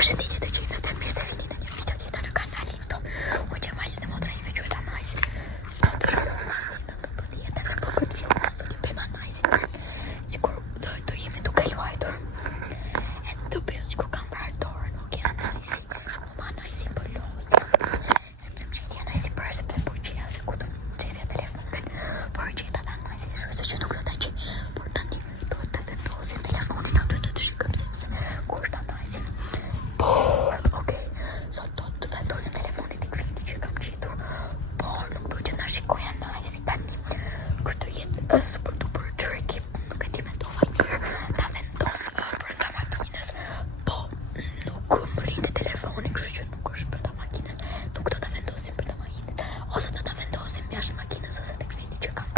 Përshëndetje të gjithë dhe mirë se vini në një video tjetër në kanalin ton. Unë që malë dhe modra i vequr të najsi. Sot të shumë mastin në të pëdhjet dhe po këtë vlogë sot i bëjma najsi. Sikur do jemi duke luajtur. E të bëjmë sikur kam parë dorën, nuk janë najsi. Ma najsi për losti. Sepse më qitja najsi për sepse po qia se ku të qitja telefonin. Por qita dhe najsi shuse që nuk do të që. Por tani duhet të vendosin telefonin, a duhet të shikëm sepse ku është ta najsi. Okej, sot do të vendosim telefonit i këvindi që kam qitur. Por nuk do që nga shikoja najsi tani. Këtë jetë super duper tricky. Nuk e ti mendova njërë ta vendos brenda makinës. Po nuk më rrinte telefonin, kështu që nuk është brenda makinës. Nuk do ta vendosim brenda makinës. Ose do ta vendosim jashtë makinës ose të këvindi që kam.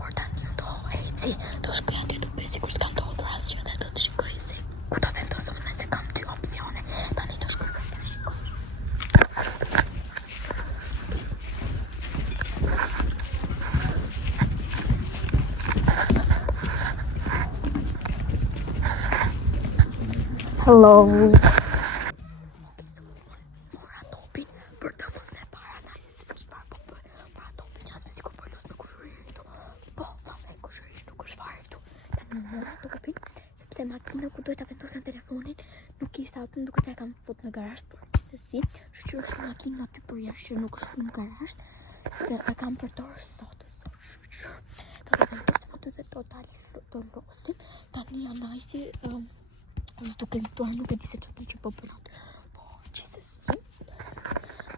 Por tani do eci, do shkoj aty të bëj sikur s'kam ndodhur asgjë dhe do të shikoj se ku ta vendos, domethënë se kam dy opsione. Tani do shkoj të shikoj. Hello. Mora topin për të mos e para najse se çfarë po bëj. Mora topin qas me sikur po los me kushërin këtu. Po, thame kushërin nuk është fare këtu. Tani mora topin sepse makina ku duhet ta vendosja telefonin nuk ishte aty, duket se e kam fut në garazh, por gjithsesi, shqyrsh makina aty për jashtë që nuk është në garazh, se e kam përdorur sot. Do të vendosim aty dhe do losim. Tani anajsi duke lëtuar, nuk e di se çfarë që po bën aty. Po gjithsesi,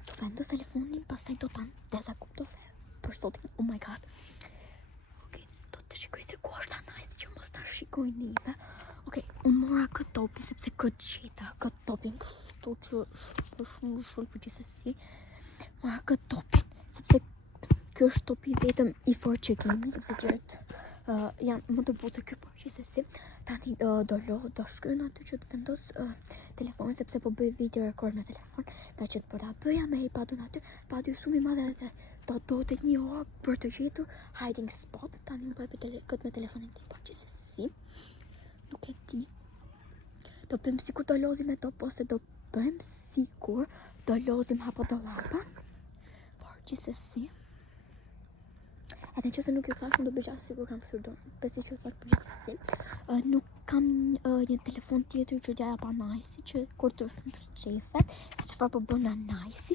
do vendos telefonin, pastaj do ta dezakuptoj se për sot, oh my god. Okej, do të shikoj se ku është anajsi që mos na shikojnë neve. Okej, unë mora këtë topi sepse këtë qita, këtë topin kështu që është shumë shull për gjithsesi. Mora këtë topin sepse kjo është topi vetëm i fort që kemi, sepse tjerët janë më të butë se kjo, por gjithsesi. Tani do shkoj në aty që të vendos telefonin sepse po bëj video rekord në telefon. Nga që për ta bëja me iPadun aty, iPadi është shumë i madh dhe do të një orë për të gjetur hiding spot. Tani më bëj këtë me telefonin tim, por gjithsesi. Nuk e di. Do bëjmë sikur do lozim me top ose do bëjmë sikur do lozim hapa dollapa. Por gjithsesi. Edhe në qëse nuk ju thash, do bëj gjasë sikur kam fshirë dorën. Besoj që ju thash për gjithsesi. Nuk kam një telefon tjetër që gjaja pa najsi, që kur të qefe, se çfarë po bën najsi.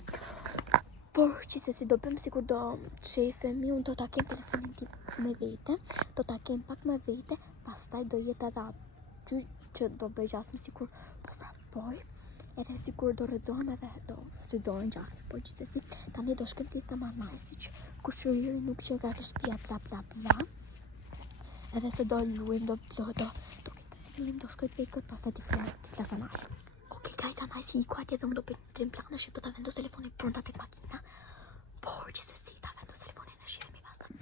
Por gjithsesi do bëjmë sikur do qefemi, unë do ta kem telefonin tim me vete, do ta kem pak me vete, pastaj do jetë edhe aty që do bëj gjasme sikur po frapoj, edhe sikur do rrexohem edhe do si do ngjasme. Po gjithsesi, tani do shkojmë ti tama najsi që kushëri nuk që ka shtëpia bla. Edhe se do luajm, do si fillim do shkoj të vej këtë, pastaj të flas anajsi. Okej guys, anajsi i kuat edhe unë do bëj trim planesh, do ta vendos telefonin brenda tek makina. Por gjithsesi ta vendos telefonin dhe shihemi pastaj.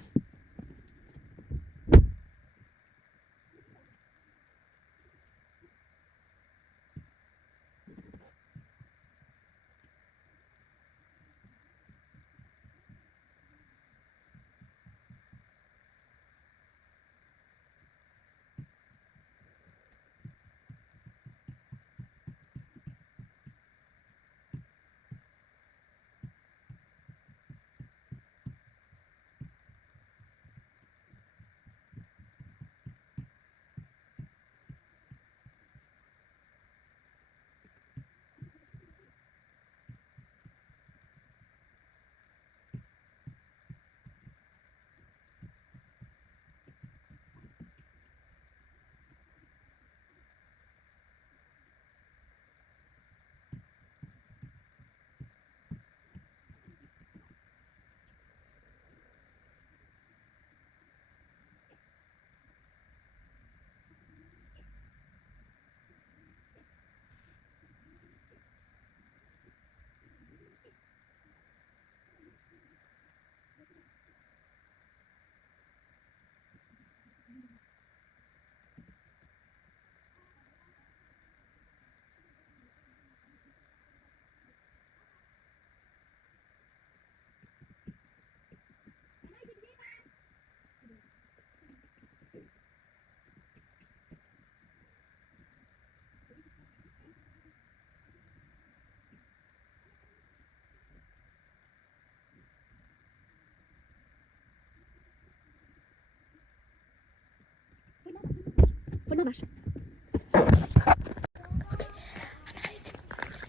Po në vash.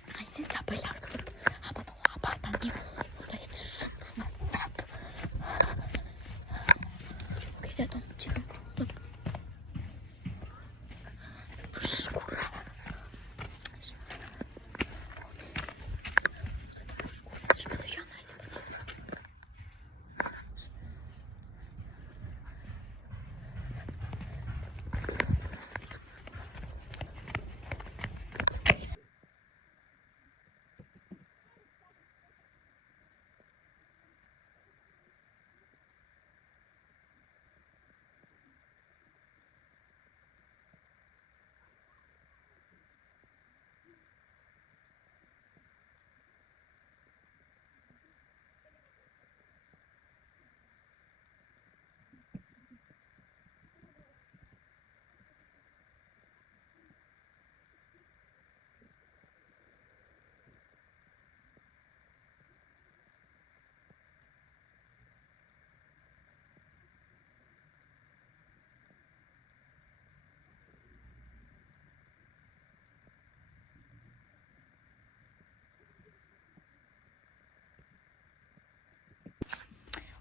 Anajsin sa për lartë. Hapa të hapa tani. Do jetë shumë vrap. Okej, dhe tonë qifën. Shkura. Shpesë që anajsin pas tjetër.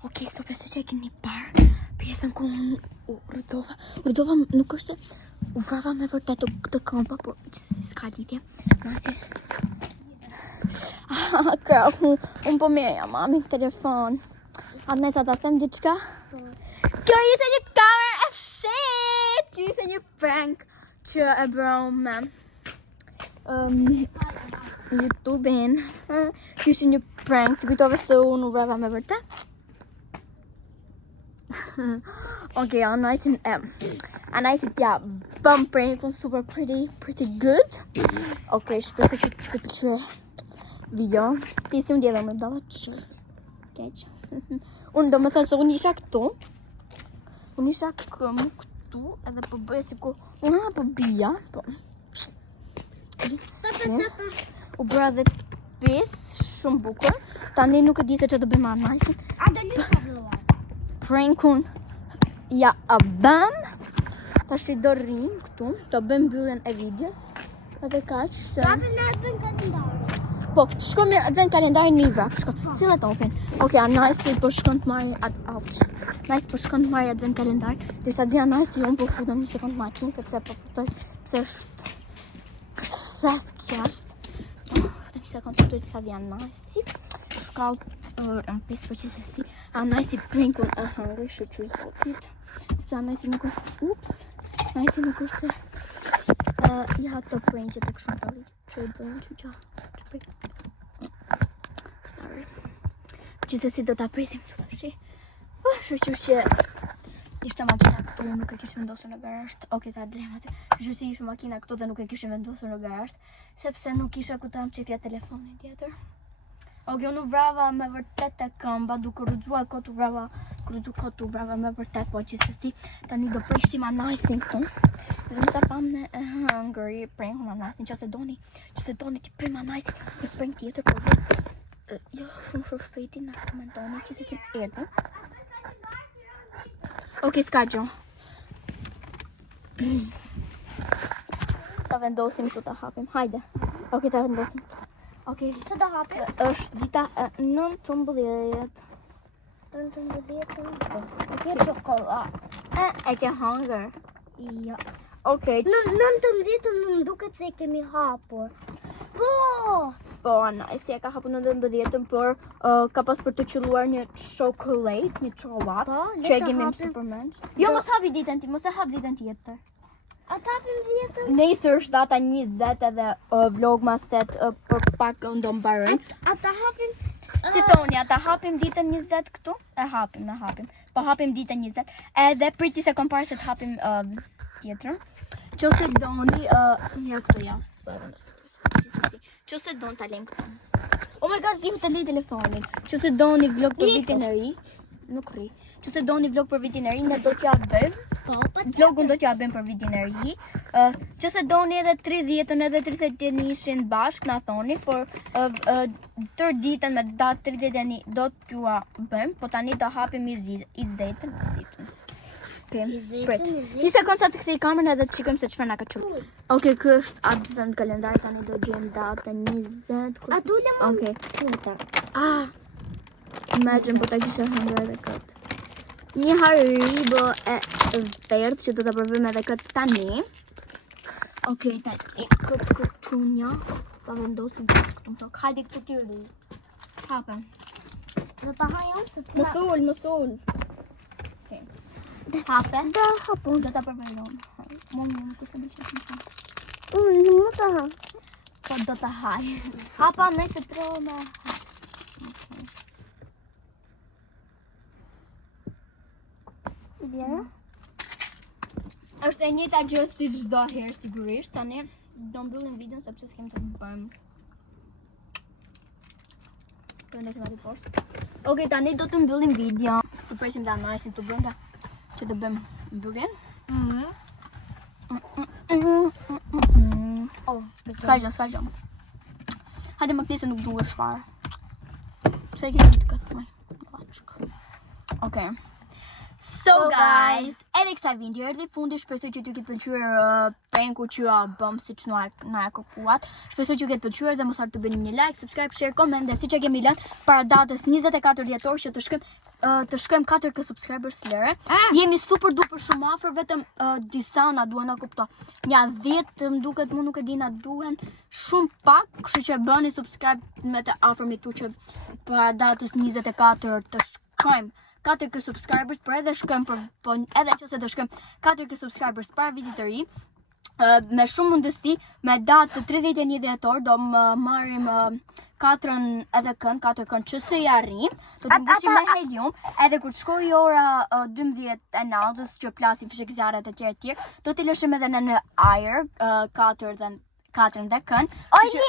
Okej, sto besoj që e keni parë pjesën ku u rëdova nuk është se u vrava me vërtet të këmba, por gjithsesi s'ka lidhje. Nasi. Unë po merja mami në telefon. Atë nësa ta them diçka? Kjo ishte një kamerë e fshet! Kjo ishte një prank që e bërëm me YouTube-in. Kjo ishte një prank, të kujtove se unë u vrava me vërtet. Okay, Anajsin t'ja bëm prankun super pretty good. Okay, shpresoj që të pëlqye video. Ti si unë djeva me dava qëtë. Keq. Unë do me thënë se unë isha këtu. Unë isha këtu edhe po bëje si ku unë po bija. Gjithsesi. U bëra dhe pes shumë bukur. Tani nuk e di se që do bëjmë Anajsin. A do një ka Prankun ja a bëm. Tash i do rrim këtu. Do bëm mbylljen e videos. Edhe kaq se Hapim në advent kalendarin. po, shko me advent kalendarin mi vrap. Shko. Sillet opin. Okej, Anajsi po shkon të marrë Nice po shkon të marrë advent kalendar. Derisa di Anajsi unë po futem një sekond makinë sepse po kuptoj pse është fresk jashtë. Futem një sekond të sa di Anajsi. Shkallë në pisë për qësësi. Anajsi prankun e hangër shëqyri sotit. Që Anajsi nuk është Anajsi nuk është se ja të prankjet e këshumë të liqë. Që i bëjnë që qa. Sorry. Qësësi do të apresim të të shi. Shëqyri që ishte makina këtu, nuk e kishë vendosur në garasht. Oke, ta dilema të. Shëqyri që ishte makina këtu dhe nuk e kishë vendosur në garasht. Sepse nuk isha ku tam qefja telefonin tjetër. Oke, unë vrava me vërtet e këmba, duke rëdzua kot u vrava me vërtet, po qësësi, tani do presim Anajsin këtu. Dhe nësa pam në hungry, prankun Anajsin, që se doni ti prem Anajsin, një prank tjetër, po jo, shumë shpejti në komentoni, qësësi erdhe. Oke, s'ka gjo. Ta vendosim këtu, ta hapim, hajde. Oke, ta vendosim këtu. Okej, Që do hapim? është dita 19. 19. Kjo çokoladë. E ke hunger? Jo. Okej, Në 19 më duket se e kemi hapur. Po, Anajsi e ka hapur në 19, por ka pas për të qelluar një çokoladë, një çokoladë, Po, le që e të kemi në hapim. supermarket. Jo, mos hapi ditën ti, mos e hap ditën tjetër. a të hapim 10? Nesër është data 20 edhe vlogma set për pak do mbarojnë. A të hapim? Si thoni, ta hapim ditën 20 këtu? E hapim. Po hapim ditën 20. Edhe priti se kom parë se të hapim tjetrën. Qose doni, një këtu jas. Qose doni ta lejmë këtu. Oh my god, s'gjim të lej telefonin. Qose doni vlog për vitin e ri. Nuk ri. Qose doni vlog për vitin e ri, ne do t'ja bëjmë. Po, Vlogun do t'ja bëjmë për vitin e ri. Qose doni edhe 30-ën edhe 31-ishin bashk, na thoni, por tër ditën me datë 31 do t'ja bëjmë, po tani do hapim 20-ën. Okej, prit. Një sekundë sa të kthej kamerën edhe të shikojmë se çfarë na ka çuar. Okej, ky është advent kalendar, tani do gjejmë datën 20. A dulem Okej. punta. Imagine po ta kisha hëngur edhe këtë. Një haribo e verdh që do ta provojmë edhe këtë tani. Okej, tani këtë këtunja. Pa vendosim këtu më thok. Hajde këtu ti ri. Hapen. Do ta hajam se të Më sul. Okej. Hapen. Da hapun. Do ta provojmë. Mund të më shih më. Mos e ha. Po do ta haj. Hapa në të troma. Bjera? Është e njëjta gjë si çdo herë sigurisht. Tani do mbyllim videon sepse s'kem të bëjmë. Po ne kemi post. Okej, tani do të mbyllim video. Të presim të analisin të brenda që të bëjmë mbylljen. S'ka gjë. Hajde më pjesë nuk duhesh fare. Pse e kemi të këtë më? Okej. So guys, edhe kësaj video erdhi fundi, shpresoj që t'ju ketë pëlqyer pranku që bëm siç na e kërkuat. Shpresoj që ju ketë pëlqyer dhe mos harroni të bëni një like, subscribe, share, comment dhe siç e kemi lënë para datës 24 dhjetor që të shkojmë 4k subscribers lere. Jemi super duper shumë afër, vetëm disa na duhen na kupto. Ja 10 më duket, mu nuk e di na duhen shumë pak, kështu që bëni subscribe me të afërmit tu që para datës 24 të shkojmë 4k subscribers, por edhe shkojmë edhe nëse do shkojmë 4k subscribers para vitit të ri, me shumë mundësi, me datë të 31 dhjetor do marrim 4 kënd që se i arrim, do të mbushim me helium, edhe kur të shkojë ora 12 e natës që plasim fshekëzjarët e tjerë, do t'i lëshim edhe në ajër 4 dhe kënd.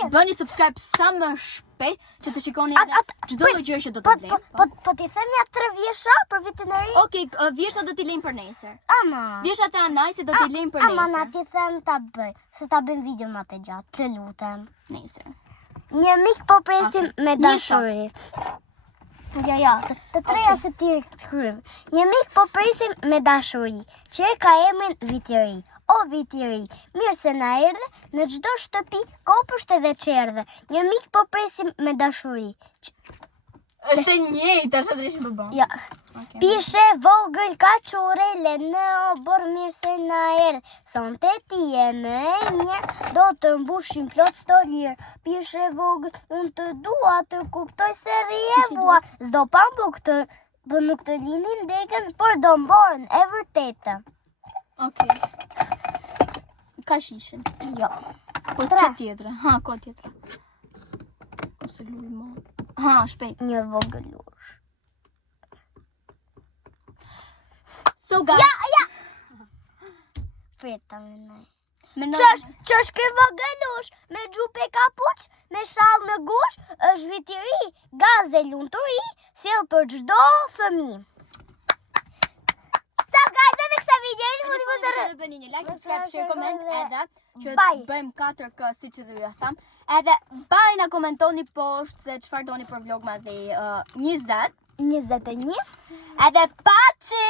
Bëni subscribe sa më shpejt që të shikoni edhe çdo gjë që do të blejmë. Po ti them ja 3 vjesha për vitin e ri? Okej, vjesha do t'i lejmë për nesër. Ama. Vjeshat e anajse do t'i lejmë për nesër. Ama na ti them ta bëj, se ta bëjmë video më të gjatë, të lutem. Nesër. Një mik po presim me dashuri. Ja, të treja se ti shkruajmë. Një mik po presim me dashuri, që ka emrin vit i ri. O vit i ri, mirë se na erdhe, në çdo shtëpi kopësht edhe çerdhe. Një mik po presim me dashuri. Është e njëjtë, është drejtë për bën. Ja. Pishe vogël kaçure le në obor mirë se na erdhe. Sonte ti e më e mirë, do të mbushim plot stolir. Pishe vogël, unë të dua të kuptoj se rrie bua. S'do pambuk të, po nuk të linin degën, por do mborën e vërtetë. Okej. Ka shishin. Jo. Po që tjetra? Ha, ko tjetra? Ose luj më. Ha, shpejt. Një vogël lush. So guys. Ja. Prita me nej. Qësh kë vogëlush, me gjupe kapuç, me shall në gush, është vit i ri, gaze lumturi, sjell për çdo fëmijë. So guys, edhe kësa video në fundi mos harroni të bëni një like, subscribe, share, comment edhe që të bëjmë 4k siç ju tham. Edhe bye na komentoni poshtë se çfarë doni për vlog më dhe 20. 21. Edhe paçi!